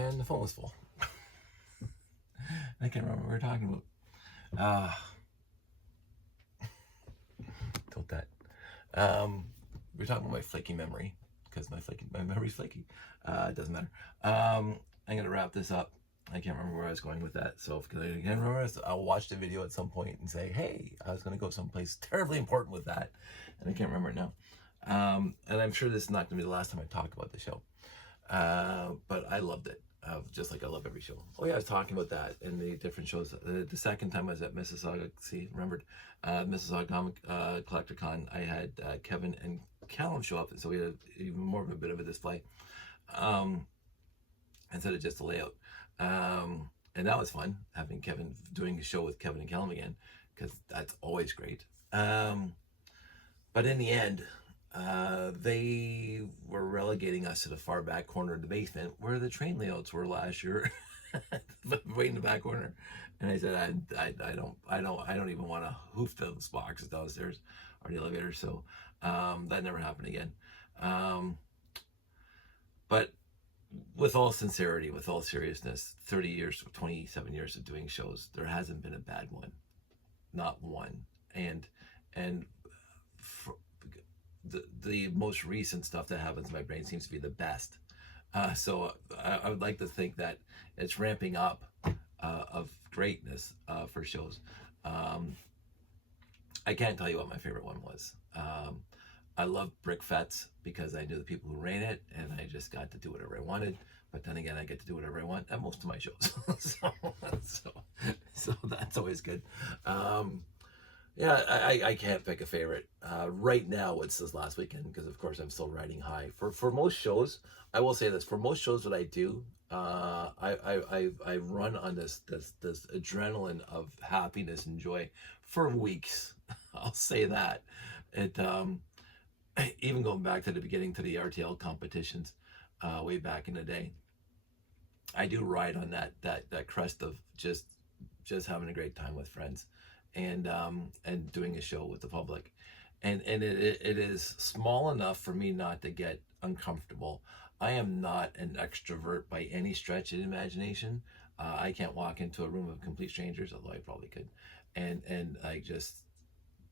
and the phone was full. I can't remember what we were talking about. Told that. We were talking about my flaky memory because my memory's flaky. It doesn't matter. I'm gonna wrap this up. I can't remember where I was going with that. So because I can't remember, I'll watch the video at some point and say, "Hey, I was gonna go someplace terribly important with that," and I can't remember it now. And I'm sure this is not gonna be the last time I talk about the show. But I loved it. Just like I love every show. Oh yeah, I was talking about that in the different shows. The second time I was at Mississauga, Mississauga Comic Collector Con, I had Kevin and Callum show up, and so we had even more of a bit of a display instead of just a layout. And that was fun, having Kevin, doing a show with Kevin and Callum again, because that's always great. But in the end, they were relegating us to the far back corner of the basement where the train layouts were last year, way in the back corner. And I said, I don't even want to hoof those boxes downstairs or the elevator. So that never happened again. But with all sincerity, with all seriousness, 30 years, 27 years of doing shows, there hasn't been a bad one, not one. And for, the most recent stuff that happens in my brain seems to be the best. So I would like to think that it's ramping up of greatness for shows. I can't tell you what my favorite one was. I love Brick Fets because I knew the people who ran it, and I just got to do whatever I wanted. But then again, I get to do whatever I want at most of my shows. so that's always good. Yeah, I can't pick a favorite. Right now, it's this last weekend because, of course, I'm still riding high. For most shows, I will say this: for most shows that I do, I run on this adrenaline of happiness and joy for weeks. I'll say that. It even going back to the beginning, to the RTL competitions, way back in the day, I do ride on that crest of just having a great time with friends, and doing a show with the public, and it is small enough for me not to get uncomfortable. I am not an extrovert by any stretch of the imagination. I can't walk into a room of complete strangers, although I probably could, and I just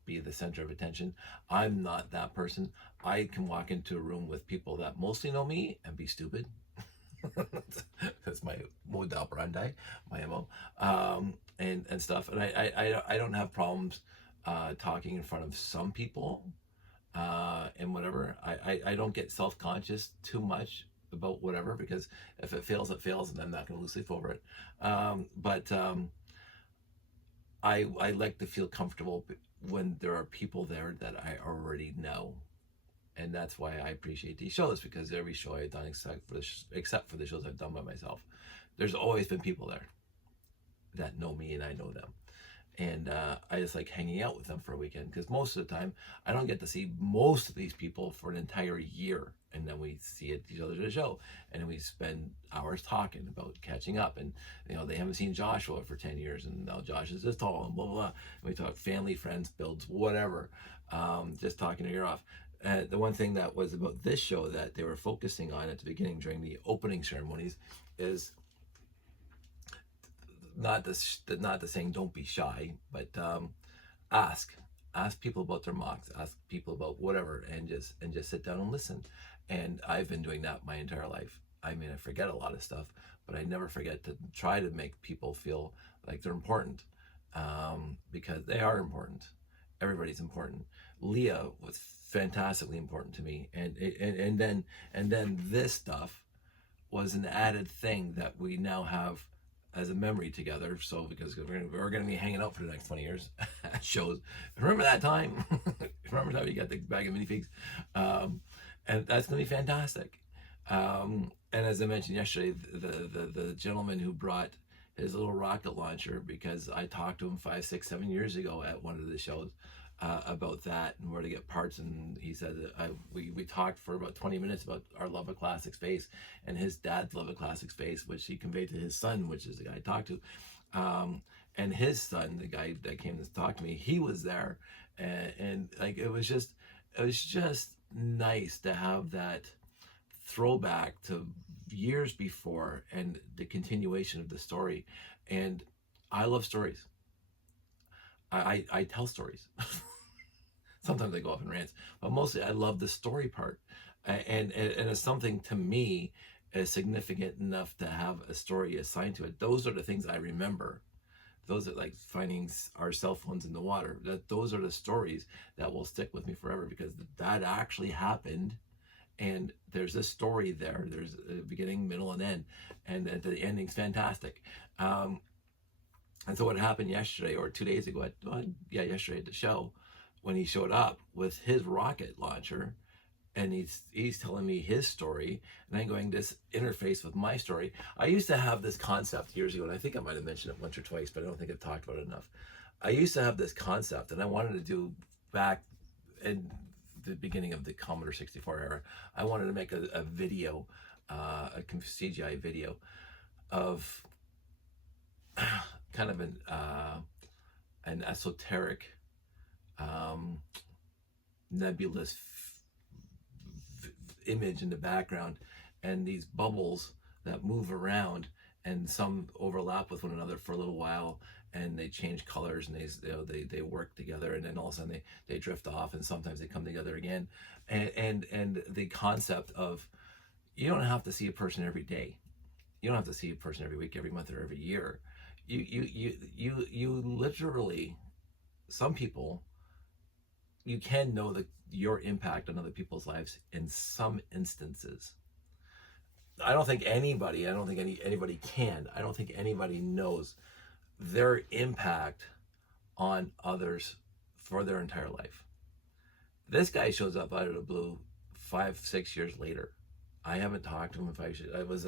be the center of attention. I'm not that person. I can walk into a room with people that mostly know me and be stupid. That's my mode operandi, my MO, and stuff. And I don't have problems talking in front of some people, and whatever. I don't get self-conscious too much about whatever, because if it fails, it fails, and I'm not going to lose sleep over it. But I like to feel comfortable when there are people there that I already know. And that's why I appreciate these shows, because every show I've done, except for the shows I've done by myself, there's always been people there that know me and I know them. And I just like hanging out with them for a weekend, because most of the time I don't get to see most of these people for an entire year. And then we see each other at a show, and then we spend hours talking about catching up. And they haven't seen Joshua for 10 years, and now Josh is this tall, and blah blah blah. And we talk family, friends, builds, whatever, just talking your ear off. The one thing that was about this show that they were focusing on at the beginning during the opening ceremonies is not the saying don't be shy, but ask people about their mocks, ask people about whatever, and just sit down and listen. And I've been doing that my entire life. I mean, I forget a lot of stuff, but I never forget to try to make people feel like they're important, because they are important. Everybody's important. Leah was fantastically important to me, and then this stuff was an added thing that we now have as a memory together. So because we're gonna be hanging out for the next 20 years at shows. Remember that time? Remember that you got the bag of minifigs? And that's gonna be fantastic. And as I mentioned yesterday, the gentleman who brought his little rocket launcher, because I talked to him 5, 6, 7 years ago at one of the shows about that and where to get parts, and he said that we talked for about 20 minutes about our love of classic space and his dad's love of classic space, which he conveyed to his son, which is the guy I talked to, and his son, the guy that came to talk to me, he was there, and like it was just nice to have that throwback to years before and the continuation of the story. And I love stories. I tell stories. Sometimes I go off in rants, but mostly I love the story part. And it's something to me is significant enough to have a story assigned to it. Those are the things I remember. Those are like finding our cell phones in the water. Those are the stories that will stick with me forever, because that actually happened. And there's a story there. There's a beginning, middle, and end. And the ending's fantastic. And so what happened yesterday or 2 days ago, yesterday at the show, when he showed up with his rocket launcher, and he's telling me his story, and I'm going, this interface with my story. I used to have this concept years ago, and I think I might have mentioned it once or twice, but I don't think I've talked about it enough. I used to have this concept, and I wanted to do back in the beginning of the Commodore 64 era. I wanted to make a video, a CGI video of kind of an esoteric, nebulous image in the background, and these bubbles that move around, and some overlap with one another for a little while, and they change colors, and they work together, and then all of a sudden they drift off, and sometimes they come together again. And the concept of, you don't have to see a person every day, you don't have to see a person every week, every month, or every year. You literally, some people, you can know your impact on other people's lives in some instances. I don't think anybody knows their impact on others for their entire life. This guy shows up out of the blue 5-6 years later. I haven't talked to him in 5 years. It was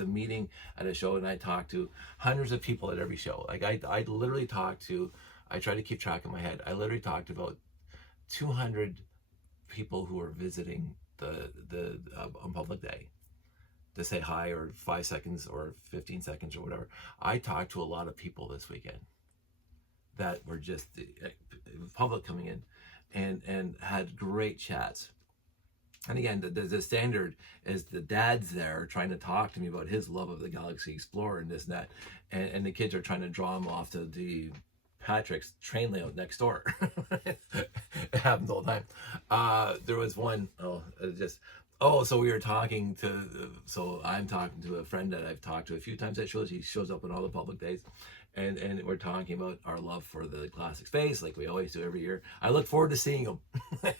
a meeting at a show, and I talked to hundreds of people at every show. Like I literally talked to, I try to keep track in my head, I literally talked to about 200 people who were visiting the on public day to say hi, or 5 seconds or 15 seconds or whatever. I talked to a lot of people this weekend that were just public coming in, and had great chats. And again, the standard is the dad's there trying to talk to me about his love of the Galaxy Explorer and this and that, and the kids are trying to draw him off to the Patrick's train layout next door. It happens all the time. There was one, so we were talking so I'm talking to a friend that I've talked to a few times at shows. He shows up on all the public days, and we're talking about our love for the classic space, like we always do every year. I look forward to seeing him.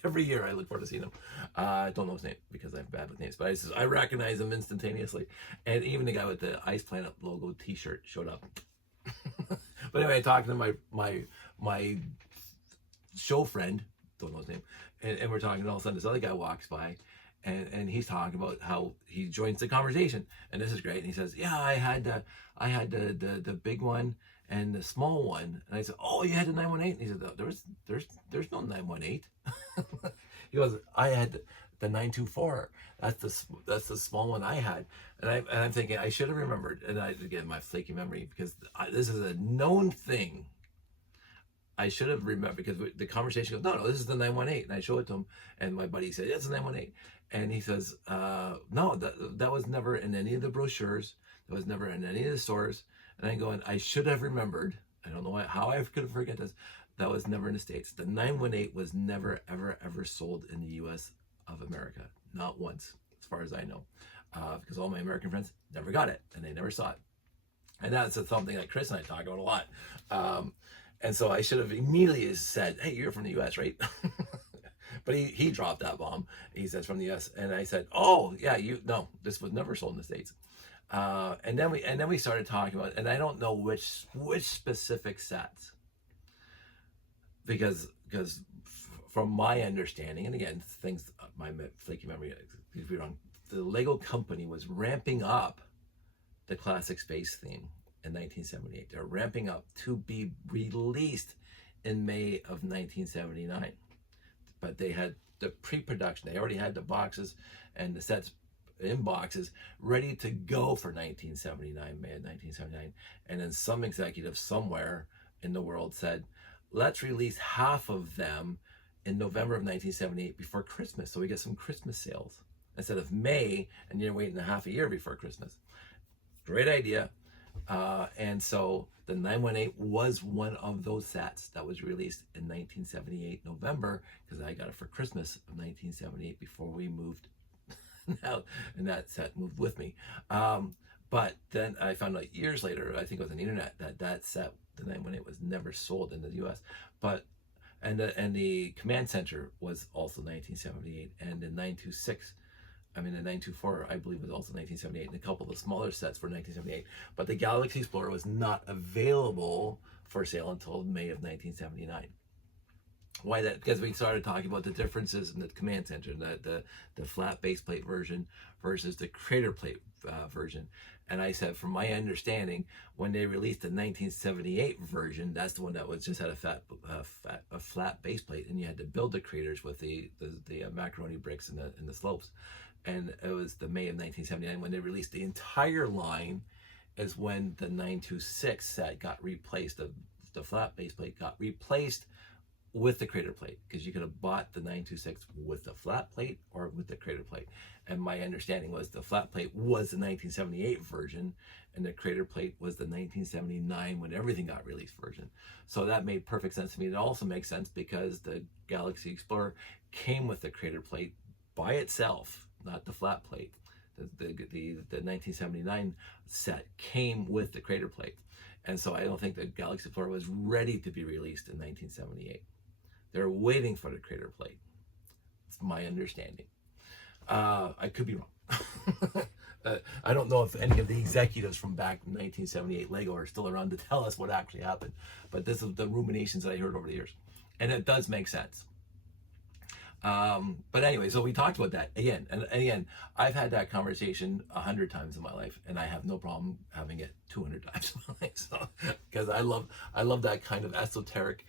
Every year I look forward to seeing him. I don't know his name because I'm bad with names, but I recognize him instantaneously. And even the guy with the Ice Planet logo t-shirt showed up. But anyway, I talked to my show friend, don't know his name, and we're talking, and all of a sudden this other guy walks by, and he's talking about how he joins the conversation, and this is great. And he says, "Yeah, I had the big one and the small one." And I said, "Oh, you had the 918?" And he said, "There's no 918." He goes, "I had the 924. That's the small one I had." And I'm thinking, I should have remembered. And again, my flaky memory, because this is a known thing. I should have remembered, because the conversation goes, no, this is the 918. And I show it to him, and my buddy said, "It's the 918. And he says, "No, that was never in any of the brochures. That was never in any of the stores." And I'm going, I should have remembered. I don't know how I could forget this. That was never in the States. The 918 was never, ever, ever sold in the U.S. of America. Not once, as far as I know. Because all my American friends never got it, and they never saw it. And that's something that Chris and I talk about a lot. And so I should have immediately said, "Hey, you're from the U.S., right?" But he dropped that bomb. He says from the U.S. And I said, "Oh, yeah, no, this was never sold in the States." And then we started talking about, and I don't know which specific sets, because from my understanding, and again, my flaky memory, if you're wrong, the Lego company was ramping up the classic space theme in 1978. They're ramping up to be released in May of 1979. But they had the pre-production. They already had the boxes and the sets in boxes ready to go for 1979, May of 1979. And then some executive somewhere in the world said, "Let's release half of them in November of 1978 before Christmas, so we get some Christmas sales." instead of May, and you're waiting a half a year before Christmas. Great idea. And so the 918 was one of those sets that was released in 1978 November, because I got it for Christmas of 1978 before we moved out, and that set moved with me. But then I found out years later, I think it was on the internet, that that set, the 918, was never sold in the U.S. But and the command center was also 1978, and the 926. I mean, the 924, I believe, was also 1978, and a couple of the smaller sets were 1978. But the Galaxy Explorer was not available for sale until May of 1979. Why that? Because we started talking about the differences in the command center, the flat base plate version versus the crater plate version. And I said, from my understanding, when they released the 1978 version, that's the one that was just had a flat base plate, and you had to build the craters with the macaroni bricks and the slopes. And it was the May of 1979 when they released the entire line, is when the 926 set got replaced. The flat base plate got replaced with the crater plate, because you could have bought the 926 with the flat plate or with the crater plate. And my understanding was the flat plate was the 1978 version, and the crater plate was the 1979 when everything got released version. So that made perfect sense to me. It also makes sense because the Galaxy Explorer came with the crater plate by itself, not the flat plate. The 1979 set came with the crater plate. And so I don't think the Galaxy Explorer was ready to be released in 1978. They're waiting for the crater plate. It's my understanding. I could be wrong. I don't know if any of the executives from back in 1978 Lego are still around to tell us what actually happened. But this is the ruminations that I heard over the years. And it does make sense. But anyway, so we talked about that again, and again, I've had that conversation 100 times in my life, and I have no problem having it 200 times in my life. So, because I love that kind of esoteric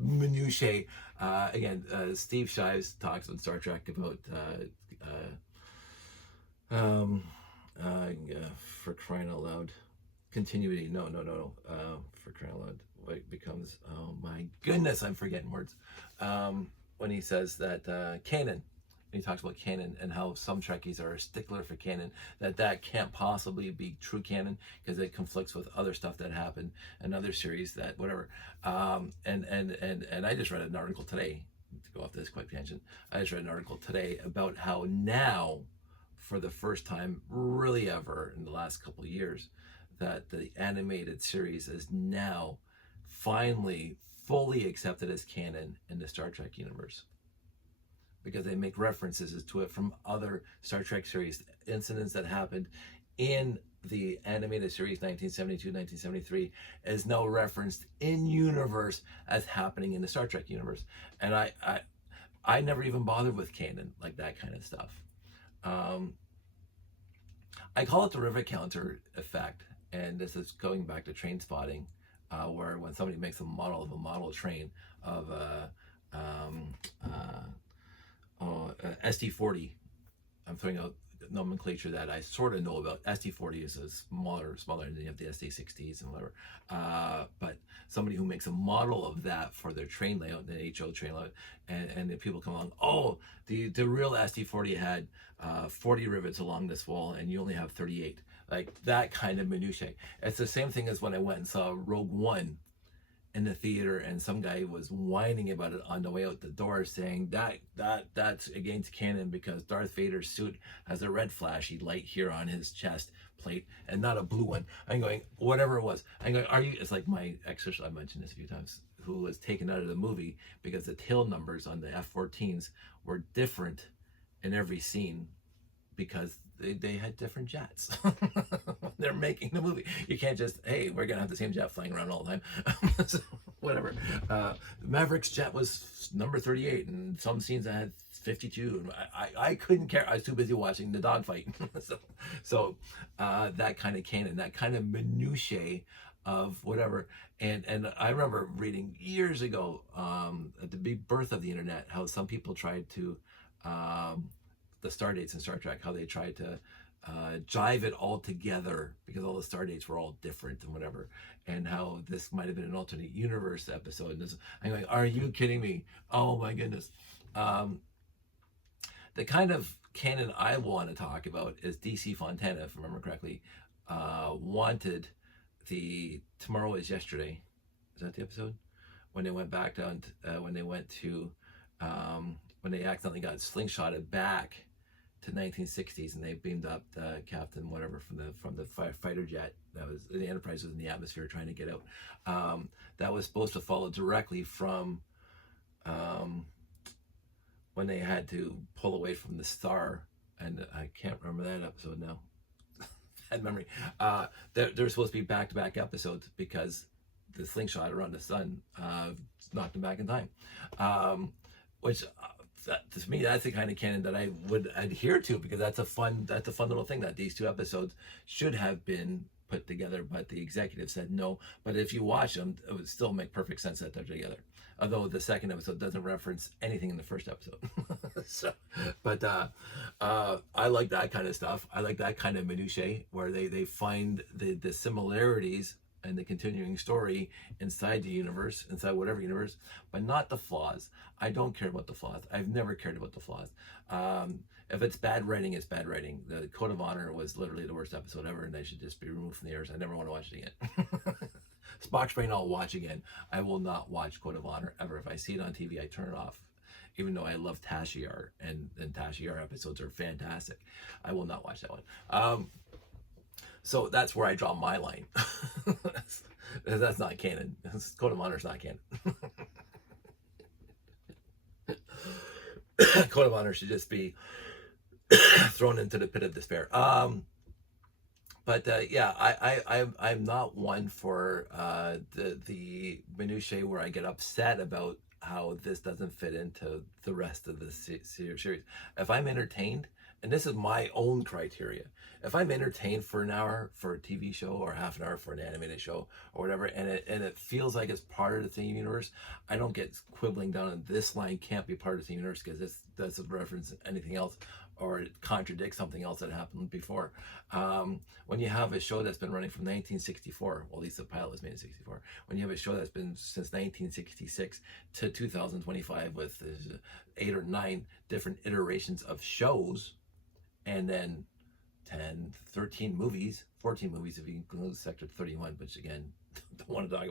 minutiae. Again, Steve Shives talks on Star Trek about for crying out loud, continuity. No. For crying out loud, what becomes? Oh my goodness, I'm forgetting words. When he says that canon, when he talks about canon and how some Trekkies are a stickler for canon, that can't possibly be true canon because it conflicts with other stuff that happened and other series that whatever. And I just read an article today, to go off this quick tangent. I just read an article today about how now, for the first time really ever in the last couple of years, that the animated series is now finally fully accepted as canon in the Star Trek universe, because they make references to it from other Star Trek series, incidents that happened in the animated series 1972, 1973 is now referenced in universe as happening in the Star Trek universe. And I never even bothered with canon, like that kind of stuff. I call it the river counter effect, and this is going back to train spotting. Where when somebody makes a model train of SD40, I'm throwing out nomenclature that I sort of know about. SD40 is a smaller than you have the SD60s and whatever. But somebody who makes a model of that for their train layout, the HO train layout, and then people come along, oh, the real SD40 had 40 rivets along this wall, and you only have 38. Like that kind of minutiae. It's the same thing as when I went and saw Rogue One in the theater, and some guy was whining about it on the way out the door, saying that's against canon because Darth Vader's suit has a red flashy light here on his chest plate and not a blue one. I'm going, whatever it was. I'm going, are you? It's like my ex-sister, I mentioned this a few times, who was taken out of the movie because the tail numbers on the F-14s were different in every scene because they had different jets. They're making the movie. You can't just, hey, we're gonna have the same jet flying around all the time. So, whatever. Maverick's jet was number 38, and some scenes I had 52. And I couldn't care. I was too busy watching the dogfight. so that kind of canon, that kind of minutiae of whatever. And I remember reading years ago at the big birth of the internet how some people tried to the star dates in Star Trek, how they tried to jive it all together because all the star dates were all different and whatever, and how this might have been an alternate universe episode. And this, I'm going, are you kidding me? Oh my goodness. The kind of canon I want to talk about is DC Fontana, if I remember correctly, wanted the Tomorrow is Yesterday. Is that the episode? When they went back down, when they went to, when they accidentally got slingshotted back to 1960s, and they beamed up the captain, whatever, from the fighter jet that was the Enterprise was in the atmosphere trying to get out. That was supposed to follow directly from when they had to pull away from the star, and I can't remember that episode now. Bad memory. They're supposed to be back-to-back episodes because the slingshot around the sun knocked them back in time, which to me, that's the kind of canon that I would adhere to, because that's a fun little thing that these two episodes should have been put together, but the executive said no. But if you watch them, it would still make perfect sense that they're together, although the second episode doesn't reference anything in the first episode. So, but I like that kind of stuff. I like that kind of minutiae where they find the similarities and the continuing story inside the universe, inside whatever universe, but not the flaws. I don't care about the flaws. I've never cared about the flaws. If it's bad writing, it's bad writing. The Code of Honor was literally the worst episode ever, and they should just be removed from the air. I never want to watch it again. Spock's Brain I'll watch again. I will not watch Code of Honor ever. If I see it on TV, I turn it off. Even though I love Tashiar, and Tashiar episodes are fantastic, I will not watch that one. So that's where I draw my line. That's not canon. Code of Honor is not canon. Code of Honor should just be thrown into the pit of despair. But yeah, I'm not one for the minutiae where I get upset about how this doesn't fit into the rest of the series. If I'm entertained, and this is my own criteria, if I'm entertained for an hour for a TV show, or half an hour for an animated show, or whatever, and it feels like it's part of the same universe, I don't get quibbling down on this line can't be part of the same universe because this doesn't reference anything else, or it contradicts something else that happened before. When you have a show that's been running from 1964, well, at least the pilot was made in 64. When you have a show that's been since 1966 to 2025 with 8 or 9 different iterations of shows, and then 10, 13 movies, 14 movies if you include Sector 31, which again, don't want to talk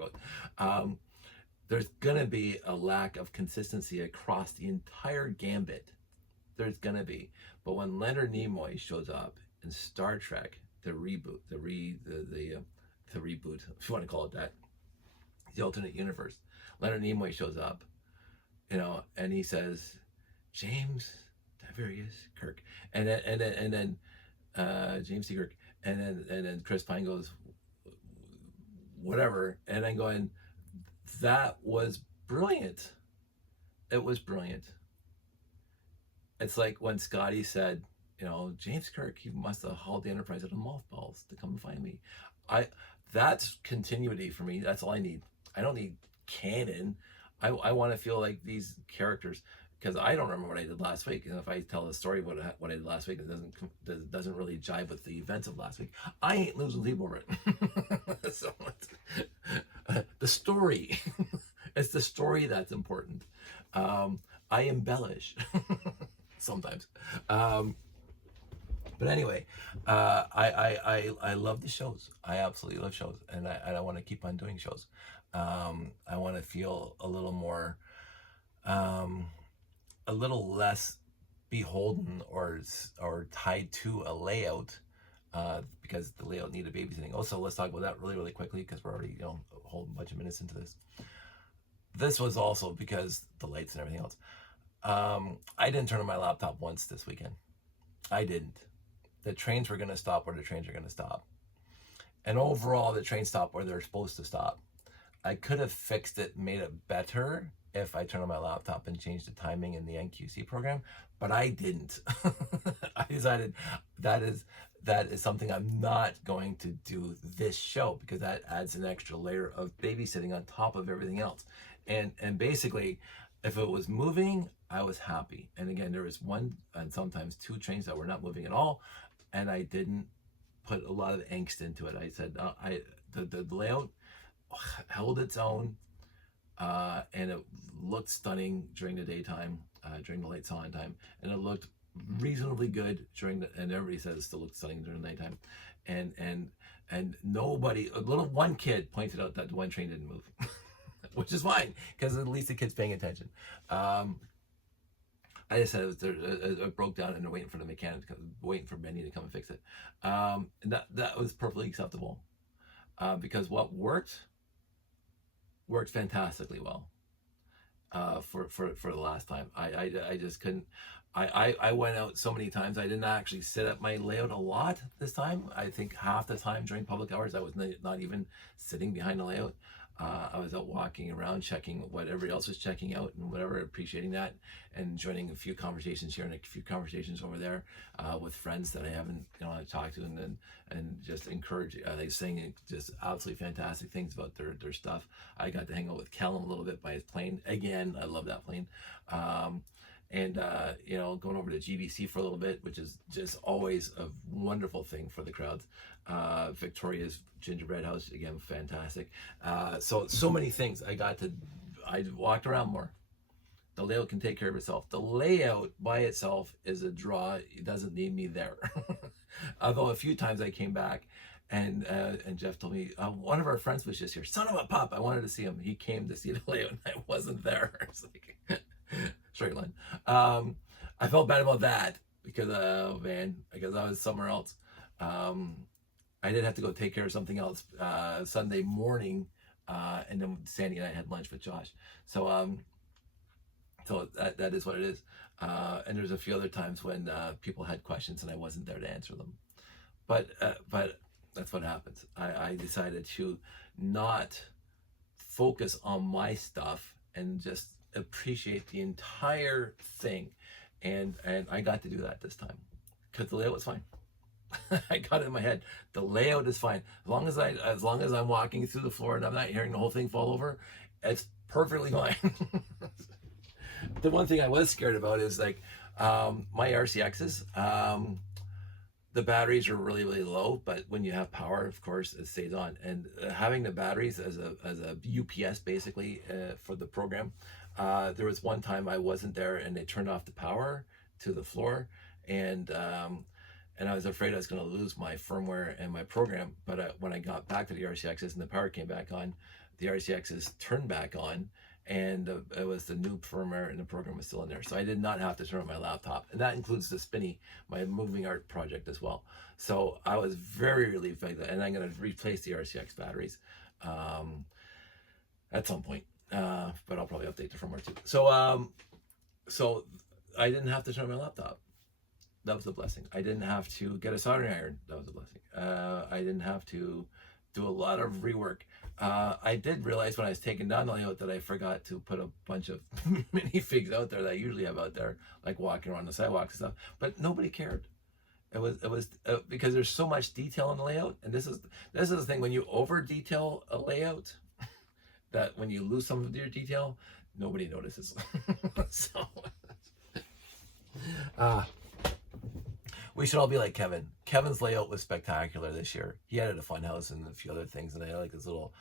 about. There's gonna be a lack of consistency across the entire gambit. There's gonna be. But when Leonard Nimoy shows up in Star Trek, the reboot, the reboot, if you want to call it that, the alternate universe, Leonard Nimoy shows up, and he says, James Tiberius Kirk, and then James T. Kirk, and then Chris Pine goes, whatever, and I'm going, that was brilliant. It was brilliant. It's like when Scotty said, James Kirk, he must have hauled the Enterprise out of mothballs to come and find me. That's continuity for me. That's all I need. I don't need canon. I want to feel like these characters, because I don't remember what I did last week, and if I tell the story of what I did last week, it doesn't really jive with the events of last week. I ain't losing sleep over it. So the story, it's the story that's important. I embellish sometimes, but anyway, I love the shows. I absolutely love shows, and I want to keep on doing shows. I want to feel a little more, a little less beholden or tied to a layout, because the layout needed babysitting. Also, let's talk about that really quickly, because we're already a whole bunch of minutes into this. This was also because the lights and everything else. I didn't turn on my laptop once this weekend. I didn't. The trains were going to stop where the trains are going to stop. And overall, the trains stop where they're supposed to stop. I could have fixed it, made it better if I turned on my laptop and changed the timing in the NQC program, but I didn't. I decided that is something I'm not going to do this show, because that adds an extra layer of babysitting on top of everything else. And basically, if it was moving, I was happy. And again, there was one and sometimes 2 trains that were not moving at all, and I didn't put a lot of angst into it. I said the layout held its own, and it looked stunning during the daytime, during the late sauna time, and it looked reasonably good during the, and everybody says it still looks stunning during the nighttime, and nobody, a little one kid pointed out that one train didn't move, which is fine because at least the kid's paying attention. Um, I just said it broke down and they're waiting for the mechanic, waiting for Benny to come and fix it. And that was perfectly acceptable, because what worked fantastically well, for the last time. I just couldn't. I went out so many times. I didn't actually set up my layout a lot this time. I think half the time during public hours, I was not even sitting behind the layout. I was out walking around, checking what everybody else was checking out and whatever, appreciating that, and joining a few conversations here and a few conversations over there, with friends that I haven't, talked to, and just encourage. They saying just absolutely fantastic things about their stuff. I got to hang out with Callum a little bit by his plane. Again, I love that plane. And going over to GBC for a little bit, which is just always a wonderful thing for the crowds. Victoria's gingerbread house, again, fantastic. So many things. I walked around more. The layout can take care of itself. The layout by itself is a draw. It doesn't need me there. Although a few times I came back, and Jeff told me, one of our friends was just here. Son of a pup! I wanted to see him. He came to see the layout, and I wasn't there. It's like straight line. I felt bad about that because because I was somewhere else. I did have to go take care of something else Sunday morning, and then Sandy and I had lunch with Josh. So that is what it is. And there's a few other times when people had questions and I wasn't there to answer them. But that's what happens. I decided to not focus on my stuff and just appreciate the entire thing, and I got to do that this time because the layout was fine. I got it in my head. The layout is fine as long as I'm walking through the floor and I'm not hearing the whole thing fall over. It's perfectly fine. The one thing I was scared about is like my RCXs. The batteries are really, really low, but when you have power, of course, it stays on. And having the batteries as a UPS basically for the program, there was one time I wasn't there and they turned off the power to the floor, and I was afraid I was going to lose my firmware and my program. But when I got back to the RCXs and the power came back on, the RCXs turned back on, and it was the new firmware and the program was still in there. So I did not have to turn on my laptop. And that includes the Spinny, my moving art project as well. So I was very relieved by that. And I'm going to replace the RCX batteries at some point. But I'll probably update the firmware too. So I didn't have to turn on my laptop. That was a blessing. I didn't have to get a soldering iron. That was a blessing. I didn't have to do a lot of rework. I did realize when I was taking down the layout that I forgot to put a bunch of minifigs out there that I usually have out there, like walking around the sidewalks and stuff. But nobody cared. It was because there's so much detail in the layout, and this is the thing, when you over detail a layout, that when you lose some of your detail, nobody notices. So. We should all be like Kevin. Kevin's layout was spectacular this year. He added a fun house and a few other things, and I like this little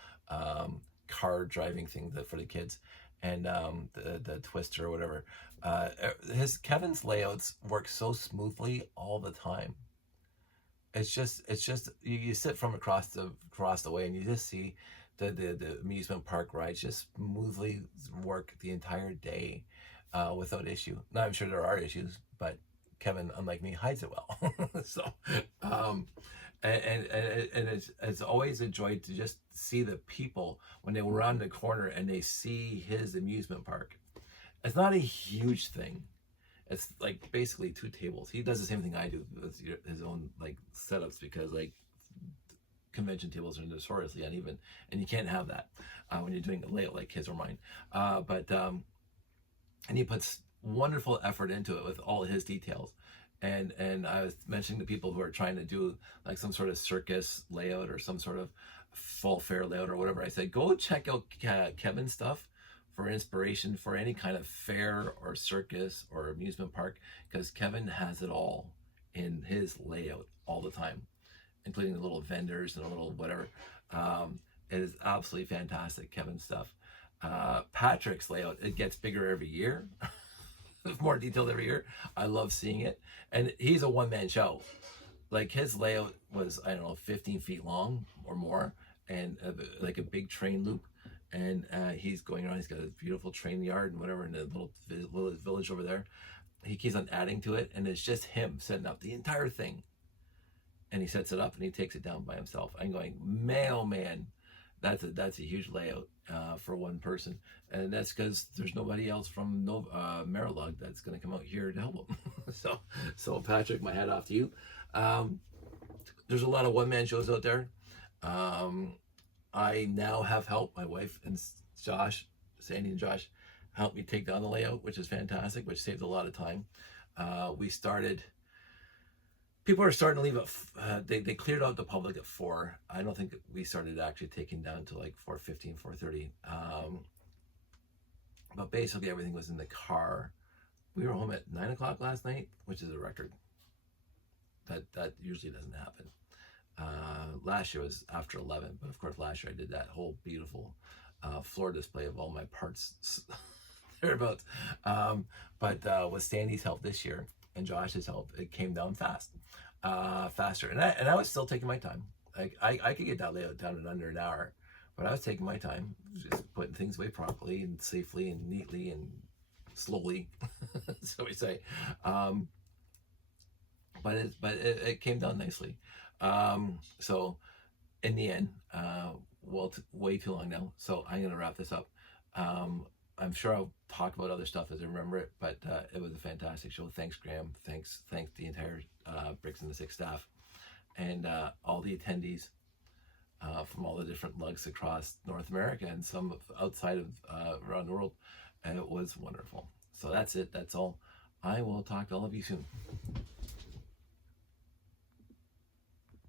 car driving thing for the kids, and the twister or whatever. Kevin's layouts work so smoothly all the time. It's just you sit from across the way and you just see the amusement park rides just smoothly work the entire day without issue. Now I'm sure there are issues, but Kevin, unlike me, hides it well. So, and it's always a joy to just see the people when they round the corner and they see his amusement park. It's not a huge thing. It's like basically two tables. He does the same thing I do with his own like setups, because like convention tables are notoriously uneven, and you can't have that when you're doing a layout like his or mine. And he puts wonderful effort into it with all his details. And I was mentioning to people who are trying to do like some sort of circus layout or some sort of full fair layout or whatever, I said, go check out Kevin's stuff for inspiration for any kind of fair or circus or amusement park, because Kevin has it all in his layout all the time, including the little vendors and a little whatever. It is absolutely fantastic, Kevin's stuff. Patrick's layout, it gets bigger every year. more detailed every year. I love seeing it. And he's a one-man show. Like his layout was, I don't know, 15 feet long or more, and like a big train loop. And he's going around. He's got a beautiful train yard and whatever in a little village over there. He keeps on adding to it, and it's just him setting up the entire thing. And he sets it up and he takes it down by himself. I'm going, man, oh man, that's a huge layout for one person, and that's because there's nobody else from Marilog that's going to come out here to help him. so Patrick, my hat off to you. There's a lot of one-man shows out there. I now have help. My wife and Sandy and Josh, helped me take down the layout, which is fantastic, which saved a lot of time. People are starting to leave at, they cleared out the public at 4. I don't think we started actually taking down to like 4:15, 4:30. But basically everything was in the car. We were home at 9 o'clock last night, which is a record. That usually doesn't happen. Last year was after 11, but of course last year I did that whole beautiful floor display of all my parts thereabouts. But with Sandy's help this year and Josh's help, it came down faster. And I was still taking my time. Like I could get that layout down in under an hour, but I was taking my time, just putting things away properly and safely and neatly and slowly, so we say. But it came down nicely. So in the end, way too long now. So I'm gonna wrap this up. I'm sure I'll talk about other stuff as I remember it, but it was a fantastic show. Thanks, Graham. Thanks the entire Bricks and the Six staff, and all the attendees from all the different lugs across North America and some outside of around the world. And it was wonderful. So that's it. That's all. I will talk to all of you soon.